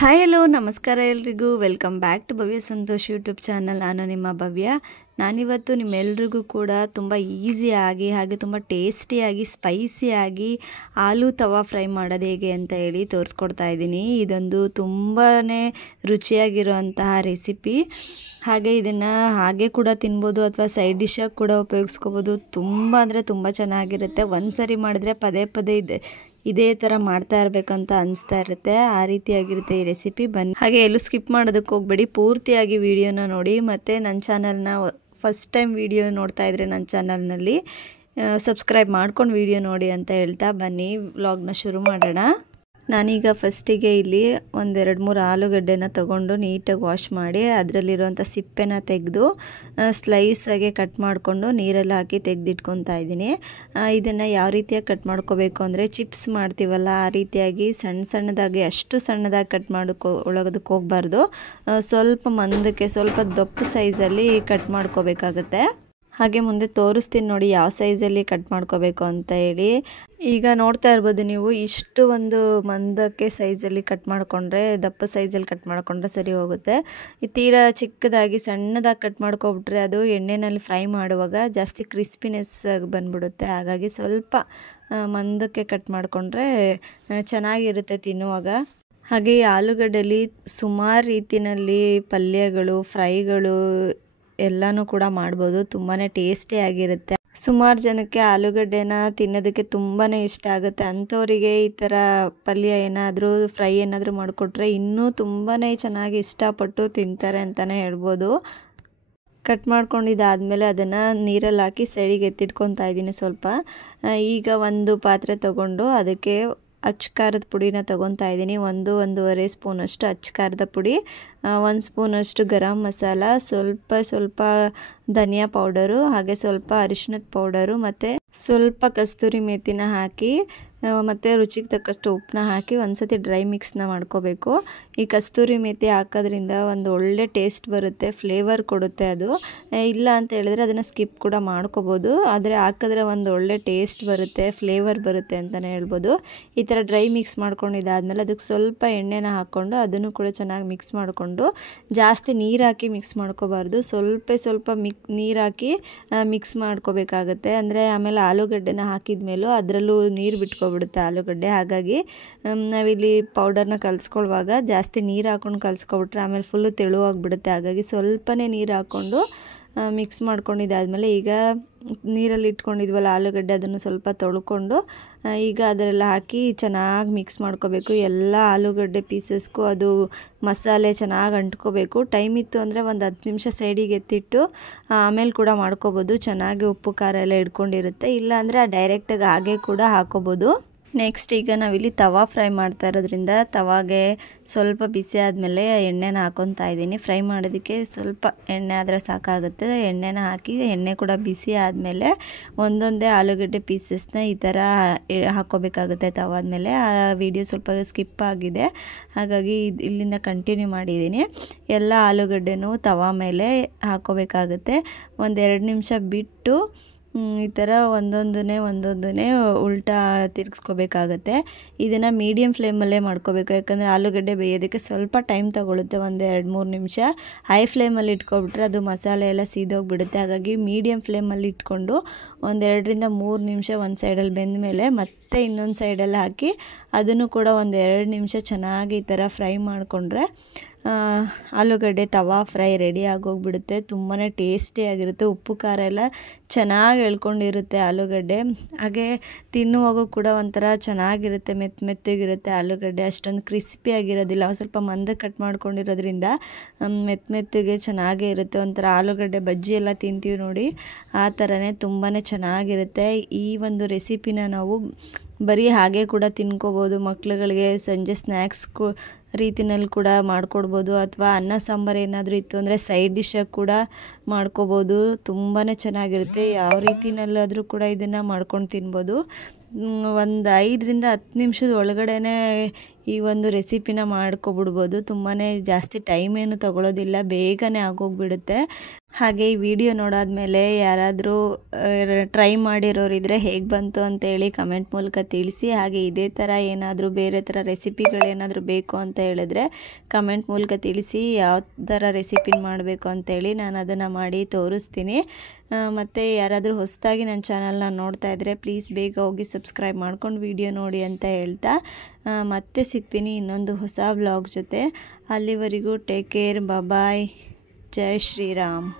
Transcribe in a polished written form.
Hi hello ನಮಸ್ಕಾರ ಎಲ್ರಿಗೂ welcome back to Bhavya Santosh YouTube channel. ನಾನು ನಿಮ್ಮ ಭವ್ಯ. ನಾನಿವತ್ತು ನಿಮ್ಮೆಲ್ರಿಗೂ ಕೂಡ ತುಂಬ ಈಸಿಯಾಗಿ ಹಾಗೆ ತುಂಬ ಟೇಸ್ಟಿಯಾಗಿ ಸ್ಪೈಸಿಯಾಗಿ ಆಲೂ ತವಾ ಫ್ರೈ ಮಾಡೋದು ಹೇಗೆ ಅಂತ ಹೇಳಿ ತೋರಿಸ್ಕೊಡ್ತಾ ಇದ್ದೀನಿ. ಇದೊಂದು ತುಂಬಾ ರುಚಿಯಾಗಿರುವಂತಹ ರೆಸಿಪಿ. ಹಾಗೆ ಇದನ್ನು ಹಾಗೆ ಕೂಡ ತಿನ್ಬೋದು ಅಥವಾ ಸೈಡ್ ಡಿಶ್ಶಾಗಿ ಕೂಡ ಉಪಯೋಗಿಸ್ಕೋಬೋದು. ತುಂಬ ಅಂದರೆ ತುಂಬ ಚೆನ್ನಾಗಿರುತ್ತೆ. ಒಂದು ಸರಿ ಮಾಡಿದ್ರೆ ಪದೇ ಪದೇ ಇದೇ ಥರ ಮಾಡ್ತಾ ಇರಬೇಕಂತ ಅನಿಸ್ತಾ ಇರುತ್ತೆ. ಆ ರೀತಿಯಾಗಿರುತ್ತೆ ಈ ರೆಸಿಪಿ. ಬನ್ನಿ, ಹಾಗೆ ಎಲ್ಲೂ ಸ್ಕಿಪ್ ಮಾಡೋದಕ್ಕೆ ಹೋಗಬೇಡಿ, ಪೂರ್ತಿಯಾಗಿ ವಿಡಿಯೋನ ನೋಡಿ. ಮತ್ತು ನನ್ನ ಚಾನಲ್ನ ಫಸ್ಟ್ ಟೈಮ್ ವಿಡಿಯೋ ನೋಡ್ತಾ ಇದ್ರೆ ನನ್ನ ಚಾನಲ್ನಲ್ಲಿ ಸಬ್ಸ್ಕ್ರೈಬ್ ಮಾಡ್ಕೊಂಡು ವಿಡಿಯೋ ನೋಡಿ ಅಂತ ಹೇಳ್ತಾ ಬನ್ನಿ ವ್ಲಾಗ್ನ ಶುರು ಮಾಡೋಣ. ನಾನೀಗ ಫಸ್ಟಿಗೆ ಇಲ್ಲಿ 1-2-3 ಆಲೂಗಡ್ಡೆನ ತೊಗೊಂಡು ನೀಟಾಗಿ ವಾಶ್ ಮಾಡಿ ಅದರಲ್ಲಿರುವಂಥ ಸಿಪ್ಪೆನ ತೆಗೆದು ಸ್ಲೈಸಾಗೆ ಕಟ್ ಮಾಡಿಕೊಂಡು ನೀರಲ್ಲಿ ಹಾಕಿ ತೆಗೆದಿಟ್ಕೊತಾ ಇದ್ದೀನಿ. ಇದನ್ನು ಯಾವ ರೀತಿಯಾಗಿ ಕಟ್ ಮಾಡ್ಕೋಬೇಕು ಅಂದರೆ ಚಿಪ್ಸ್ ಮಾಡ್ತೀವಲ್ಲ ಆ ರೀತಿಯಾಗಿ ಸಣ್ಣದಾಗಿ, ಅಷ್ಟು ಸಣ್ಣದಾಗಿ ಕಟ್ ಒಳಗೋದಕ್ಕೆ ಹೋಗಬಾರ್ದು. ಸ್ವಲ್ಪ ಮಂದಕ್ಕೆ, ಸ್ವಲ್ಪ ದಪ್ಪ ಸೈಜಲ್ಲಿ ಕಟ್ ಮಾಡ್ಕೋಬೇಕಾಗತ್ತೆ. ಹಾಗೆ ಮುಂದೆ ತೋರಿಸ್ತೀನಿ ನೋಡಿ ಯಾವ ಸೈಜಲ್ಲಿ ಕಟ್ ಮಾಡ್ಕೋಬೇಕು ಅಂತ ಹೇಳಿ. ಈಗ ನೋಡ್ತಾ ಇರ್ಬೋದು ನೀವು, ಇಷ್ಟು ಒಂದು ಮಂದಕ್ಕೆ ಸೈಜಲ್ಲಿ ಕಟ್ ಮಾಡಿಕೊಂಡ್ರೆ, ದಪ್ಪ ಸೈಜಲ್ಲಿ ಕಟ್ ಮಾಡಿಕೊಂಡ್ರೆ ಸರಿ ಹೋಗುತ್ತೆ. ತೀರಾ ಚಿಕ್ಕದಾಗಿ ಸಣ್ಣದಾಗಿ ಕಟ್ ಮಾಡ್ಕೊಬಿಟ್ರೆ ಅದು ಎಣ್ಣೆಯಲ್ಲಿ ಫ್ರೈ ಮಾಡುವಾಗ ಜಾಸ್ತಿ ಕ್ರಿಸ್ಪಿನೆಸ್ ಬಂದ್ಬಿಡುತ್ತೆ. ಹಾಗಾಗಿ ಸ್ವಲ್ಪ ಮಂದಕ್ಕೆ ಕಟ್ ಮಾಡಿಕೊಂಡ್ರೆ ಚೆನ್ನಾಗಿರುತ್ತೆ ತಿನ್ನುವಾಗ. ಹಾಗೆ ಈ ಆಲೂಗಡ್ಡೆಯಲ್ಲಿ ಸುಮಾರು ರೀತಿಯಲ್ಲಿ ಪಲ್ಯಗಳು, ಫ್ರೈಗಳು ಎಲ್ಲನೂ ಕೂಡ ಮಾಡ್ಬೋದು. ತುಂಬಾ ಟೇಸ್ಟಿಯಾಗಿರುತ್ತೆ. ಸುಮಾರು ಜನಕ್ಕೆ ಆಲೂಗಡ್ಡೆನ ತಿನ್ನೋದಕ್ಕೆ ತುಂಬಾ ಇಷ್ಟ ಆಗುತ್ತೆ. ಅಂಥವರಿಗೆ ಈ ಥರ ಪಲ್ಯ ಏನಾದರೂ, ಫ್ರೈ ಏನಾದರೂ ಮಾಡಿಕೊಟ್ರೆ ಇನ್ನೂ ತುಂಬಾ ಚೆನ್ನಾಗಿ ಇಷ್ಟಪಟ್ಟು ತಿಂತಾರೆ ಅಂತಲೇ ಹೇಳ್ಬೋದು. ಕಟ್ ಮಾಡ್ಕೊಂಡಿದ್ದಾದಮೇಲೆ ಅದನ್ನು ನೀರಲ್ಲಿ ಹಾಕಿ ಸೈಡಿಗೆ ಎತ್ತಿಟ್ಕೊತಾ ಇದ್ದೀನಿ ಸ್ವಲ್ಪ. ಈಗ ಒಂದು ಪಾತ್ರೆ ತೊಗೊಂಡು ಅದಕ್ಕೆ ಅಚ್ಚ ಖಾರದ ಪುಡಿನ ತೊಗೊತಾ ಇದ್ದೀನಿ. 1-1.5 ಸ್ಪೂನಷ್ಟು ಅಚ್ಚ ಖಾರದ ಪುಡಿ, 1 ಸ್ಪೂನಷ್ಟು ಗರಂ ಮಸಾಲ, ಸ್ವಲ್ಪ ಧನಿಯಾ ಪೌಡರು, ಹಾಗೆ ಸ್ವಲ್ಪ ಅರಿಶಿಣದ ಪೌಡರು, ಮತ್ತು ಸ್ವಲ್ಪ ಕಸ್ತೂರಿ ಮೇಥಿನ ಹಾಕಿ ಮತ್ತು ರುಚಿಗೆ ತಕ್ಕಷ್ಟು ಉಪ್ಪನ್ನ ಹಾಕಿ ಒಂದ್ಸತಿ ಡ್ರೈ ಮಿಕ್ಸ್ನ ಮಾಡ್ಕೋಬೇಕು. ಈ ಕಸ್ತೂರಿ ಮೇಥಿ ಹಾಕೋದ್ರಿಂದ ಒಂದು ಒಳ್ಳೆ ಟೇಸ್ಟ್ ಬರುತ್ತೆ, ಫ್ಲೇವರ್ ಕೊಡುತ್ತೆ ಅದು. ಇಲ್ಲ ಅಂತ ಹೇಳಿದ್ರೆ ಅದನ್ನು ಸ್ಕಿಪ್ ಕೂಡ ಮಾಡ್ಕೋಬೋದು, ಆದರೆ ಹಾಕಿದ್ರೆ ಒಂದು ಒಳ್ಳೆ ಟೇಸ್ಟ್ ಬರುತ್ತೆ, ಫ್ಲೇವರ್ ಬರುತ್ತೆ ಅಂತಲೇ ಹೇಳ್ಬೋದು. ಈ ಥರ ಡ್ರೈ ಮಿಕ್ಸ್ ಮಾಡ್ಕೊಂಡಿದ್ದಾದಮೇಲೆ ಅದಕ್ಕೆ ಸ್ವಲ್ಪ ಎಣ್ಣೆನ ಹಾಕ್ಕೊಂಡು ಅದನ್ನು ಕೂಡ ಚೆನ್ನಾಗಿ ಮಿಕ್ಸ್ ಮಾಡಿಕೊಂಡು, ಜಾಸ್ತಿ ನೀರು ಹಾಕಿ ಮಿಕ್ಸ್ ಮಾಡ್ಕೋಬಾರ್ದು, ಸ್ವಲ್ಪ ನೀರು ಹಾಕಿ ಮಿಕ್ಸ್ ಮಾಡ್ಕೋಬೇಕಾಗತ್ತೆ. ಅಂದರೆ ಆಮೇಲೆ ಆಲೂಗಡ್ಡೆನ ಹಾಕಿದ ಮೇಲೂ ಅದರಲ್ಲೂ ನೀರು ಬಿಟ್ಕೊಬಿಡುತ್ತೆ ಆಲೂಗಡ್ಡೆ. ಹಾಗಾಗಿ ನಾವಿಲ್ಲಿ ಪೌಡರ್ನ ಕಲಿಸ್ಕೊಳ್ಳುವಾಗ ಜಾಸ್ತಿ ನೀರು ಹಾಕ್ಕೊಂಡು ಕಲಿಸ್ಕೊಬಿಟ್ರೆ ಆಮೇಲೆ ಫುಲ್ಲು ತೆಳುವಾಗಿಬಿಡುತ್ತೆ. ಹಾಗಾಗಿ ಸ್ವಲ್ಪನೇ ನೀರು ಹಾಕ್ಕೊಂಡು ಮಿಕ್ಸ್ ಮಾಡ್ಕೊಂಡಿದ್ದಾದಮೇಲೆ ಈಗ ನೀರಲ್ಲಿ ಇಟ್ಕೊಂಡಿದ್ವಲ್ಲ ಆಲೂಗಡ್ಡೆ, ಅದನ್ನು ಸ್ವಲ್ಪ ತೊಳ್ಕೊಂಡು ಈಗ ಅದರೆಲ್ಲ ಹಾಕಿ ಚೆನ್ನಾಗಿ ಮಿಕ್ಸ್ ಮಾಡ್ಕೋಬೇಕು. ಎಲ್ಲ ಆಲೂಗಡ್ಡೆ ಪೀಸಸ್ಗೂ ಅದು ಮಸಾಲೆ ಚೆನ್ನಾಗಿ ಅಂಟ್ಕೋಬೇಕು. ಟೈಮ್ ಇತ್ತು ಅಂದರೆ ಒಂದು 10 ನಿಮಿಷ ಸೈಡಿಗೆ ಎತ್ತಿಟ್ಟು ಆಮೇಲೆ ಕೂಡ ಮಾಡ್ಕೋಬೋದು. ಚೆನ್ನಾಗಿ ಉಪ್ಪು ಖಾರ ಎಲ್ಲ ಇಟ್ಕೊಂಡಿರುತ್ತೆ. ಇಲ್ಲಾಂದರೆ ಡೈರೆಕ್ಟಾಗಿ ಹಾಗೆ ಕೂಡ ಹಾಕೋಬೋದು. ನೆಕ್ಸ್ಟ್ ಈಗ ನಾವಿಲ್ಲಿ ತವಾ ಫ್ರೈ ಮಾಡ್ತಾ ಇರೋದ್ರಿಂದ ತವಾಗೆ ಸ್ವಲ್ಪ ಬಿಸಿ ಆದಮೇಲೆ ಎಣ್ಣೆನ ಹಾಕೊತಾ ಇದ್ದೀನಿ. ಫ್ರೈ ಮಾಡೋದಕ್ಕೆ ಸ್ವಲ್ಪ ಎಣ್ಣೆ ಆದರೆ ಸಾಕಾಗುತ್ತೆ. ಎಣ್ಣೆನ ಹಾಕಿ ಎಣ್ಣೆ ಕೂಡ ಬಿಸಿ ಆದಮೇಲೆ ಒಂದೊಂದೇ ಆಲೂಗಡ್ಡೆ ಪೀಸಸ್ನ ಈ ಥರ ಹಾಕ್ಕೋಬೇಕಾಗುತ್ತೆ ತವಾದ್ಮೇಲೆ. ಆ ವಿಡಿಯೋ ಸ್ವಲ್ಪ ಸ್ಕಿಪ್ ಆಗಿದೆ, ಹಾಗಾಗಿ ಇಲ್ಲಿಂದ ಕಂಟಿನ್ಯೂ ಮಾಡಿದ್ದೀನಿ. ಎಲ್ಲ ಆಲೂಗಡ್ಡೆನೂ ತವಾ ಮೇಲೆ ಹಾಕ್ಕೋಬೇಕಾಗುತ್ತೆ. 1-2 ನಿಮಿಷ ಬಿಟ್ಟು ಈ ಥರ ಒಂದೊಂದನ್ನೇ ಉಲ್ಟಾ ತಿರುಗಿಸ್ಕೋಬೇಕಾಗತ್ತೆ. ಇದನ್ನು ಮೀಡಿಯಮ್ ಫ್ಲೇಮಲ್ಲೇ ಮಾಡ್ಕೋಬೇಕು, ಯಾಕಂದರೆ ಆಲೂಗಡ್ಡೆ ಬೇಯೋದಕ್ಕೆ ಸ್ವಲ್ಪ ಟೈಮ್ ತಗೊಳುತ್ತೆ. 1-2-3 ನಿಮಿಷ. ಹೈ ಫ್ಲೇಮಲ್ಲಿ ಇಟ್ಕೊಬಿಟ್ರೆ ಅದು ಮಸಾಲೆ ಎಲ್ಲ ಸೀದೋಗಿಬಿಡುತ್ತೆ. ಹಾಗಾಗಿ ಮೀಡಿಯಮ್ ಫ್ಲೇಮಲ್ಲಿ ಇಟ್ಕೊಂಡು 1-2-3 ನಿಮಿಷ ಒಂದು ಸೈಡಲ್ಲಿ ಬೆಂದ ಮೇಲೆ ಮತ್ತೆ ಇನ್ನೊಂದು ಸೈಡಲ್ಲಿ ಹಾಕಿ ಅದನ್ನು ಕೂಡ 1-2 ನಿಮಿಷ ಚೆನ್ನಾಗಿ ಈ ಥರ ಫ್ರೈ ಮಾಡಿಕೊಂಡ್ರೆ ಆಲೂಗಡ್ಡೆ ತವಾ ಫ್ರೈ ರೆಡಿ ಆಗೋಗ್ಬಿಡುತ್ತೆ. ತುಂಬಾ ಟೇಸ್ಟಿಯಾಗಿರುತ್ತೆ. ಉಪ್ಪು ಖಾರ ಎಲ್ಲ ಚೆನ್ನಾಗಿ ಎಳ್ಕೊಂಡಿರುತ್ತೆ ಆಲೂಗಡ್ಡೆ. ಹಾಗೆ ತಿನ್ನುವಾಗೂ ಕೂಡ ಒಂಥರ ಚೆನ್ನಾಗಿರುತ್ತೆ, ಮೆತ್ತಗಿರುತ್ತೆ ಆಲೂಗಡ್ಡೆ. ಅಷ್ಟೊಂದು ಕ್ರಿಸ್ಪಿಯಾಗಿರೋದಿಲ್ಲ, ಸ್ವಲ್ಪ ಮಂದಕ್ಕೆ ಕಟ್ ಮಾಡ್ಕೊಂಡಿರೋದ್ರಿಂದ ಮೆತ್ತಗೆ ಚೆನ್ನಾಗೇ ಇರುತ್ತೆ. ಒಂಥರ ಆಲೂಗಡ್ಡೆ ಬಜ್ಜಿ ಎಲ್ಲ ತಿಂತೀವಿ ನೋಡಿ, ಆ ಥರನೇ ತುಂಬಾ ಚೆನ್ನಾಗಿರುತ್ತೆ. ಈ ಒಂದು ರೆಸಿಪಿನ ನಾವು ಬರೀ ಹಾಗೆ ಕೂಡ ತಿನ್ಕೋಬೋದು. ಮಕ್ಳುಗಳಿಗೆ ಸಂಜೆ ಸ್ನ್ಯಾಕ್ಸ್ ರೀತಿನಲ್ಲಿ ಕೂಡ ಮಾಡಿಕೊಡ್ಬೋದು, ಅಥವಾ ಅನ್ನ ಸಾಂಬಾರು ಏನಾದರೂ ಇತ್ತು ಅಂದರೆ ಸೈಡ್ ಡಿಶ್ಶಾಗಿ ಕೂಡ ಮಾಡ್ಕೋಬೋದು. ತುಂಬಾ ಚೆನ್ನಾಗಿರುತ್ತೆ. ಯಾವ ರೀತಿನಲ್ಲಾದರೂ ಕೂಡ ಇದನ್ನು ಮಾಡ್ಕೊಂಡು ತಿನ್ಬೋದು. ಒಂದು 5-10 ನಿಮಿಷದ ಒಳಗಡೆನೇ ಈ ಒಂದು ರೆಸಿಪಿನ ಮಾಡ್ಕೊಬಿಡ್ಬೋದು. ತುಂಬಾ ಜಾಸ್ತಿ ಟೈಮ್ ಏನು ತಗೊಳ್ಳೋದಿಲ್ಲ, ಬೇಗನೆ ಆಗೋಗ್ಬಿಡುತ್ತೆ. ಹಾಗೆ ಈ ವಿಡಿಯೋ ನೋಡಾದ್ಮೇಲೆ ಯಾರಾದರೂ ಟ್ರೈ ಮಾಡಿರೋರಿದ್ರೆ ಹೇಗೆ ಬಂತು ಅಂತೇಳಿ ಕಮೆಂಟ್ ಮೂಲಕ ತಿಳಿಸಿ. ಹಾಗೆ ಇದೇ ಥರ ಏನಾದರೂ ಬೇರೆ ಥರ ರೆಸಿಪಿಗಳೇನಾದರೂ ಬೇಕು ಅಂತ ಹೇಳಿದ್ರೆ ಕಮೆಂಟ್ ಮೂಲಕ ತಿಳಿಸಿ. ಯಾವ ಥರ ರೆಸಿಪಿ ಮಾಡಬೇಕು ಅಂತೇಳಿ ನಾನು ಅದನ್ನು ಮಾಡಿ ತೋರಿಸ್ತೀನಿ. ಮತ್ತು ಯಾರಾದರೂ ಹೊಸದಾಗಿ ನನ್ನ ಚಾನಲ್ನ ನೋಡ್ತಾ ಇದ್ದರೆ ಪ್ಲೀಸ್ ಬೇಗ ಹೋಗಿ ಸಬ್ಸ್ಕ್ರೈಬ್ ಮಾಡ್ಕೊಂಡು ವಿಡಿಯೋ ನೋಡಿ ಅಂತ ಹೇಳ್ತಾ ಮತ್ತೆ ಸಿಗ್ತೀನಿ ಇನ್ನೊಂದು ಹೊಸ ವ್ಲಾಗ್ ಜೊತೆ. ಅಲ್ಲಿವರೆಗೂ ಟೇಕ್ ಕೇರ್, ಬಾಯ್, ಜೈ ಶ್ರೀರಾಮ್.